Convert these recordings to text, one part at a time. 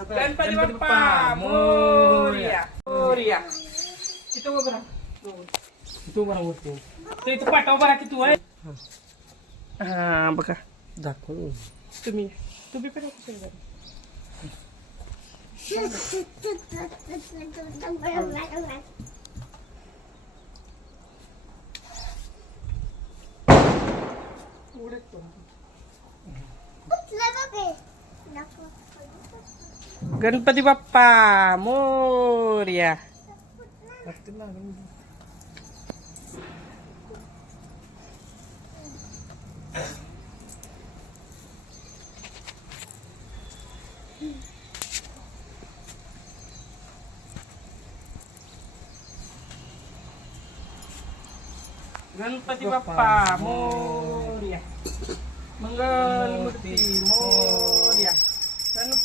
Dan penyebab pamur ya, Itu apa? berapa? Itu barang waktu? Itu itu pak tau berapa itu eh? Ah, apa? Dakul. itu tumi pada aku sendiri. Udah tuh. Ganpati बाप्पा मोरया गणपती बाप्पा मोरया मंगल मूर्ती मोरया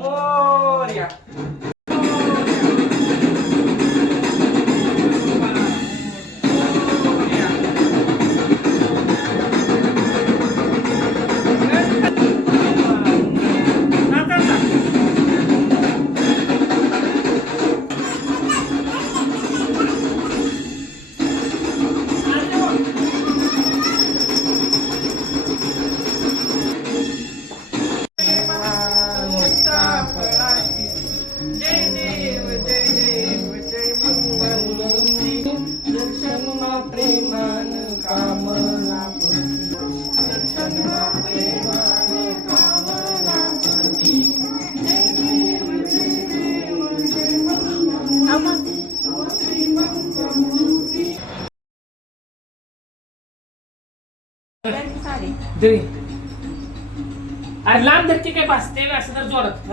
मोरया अरे लांब धरती काय भासते असं तर जोरात.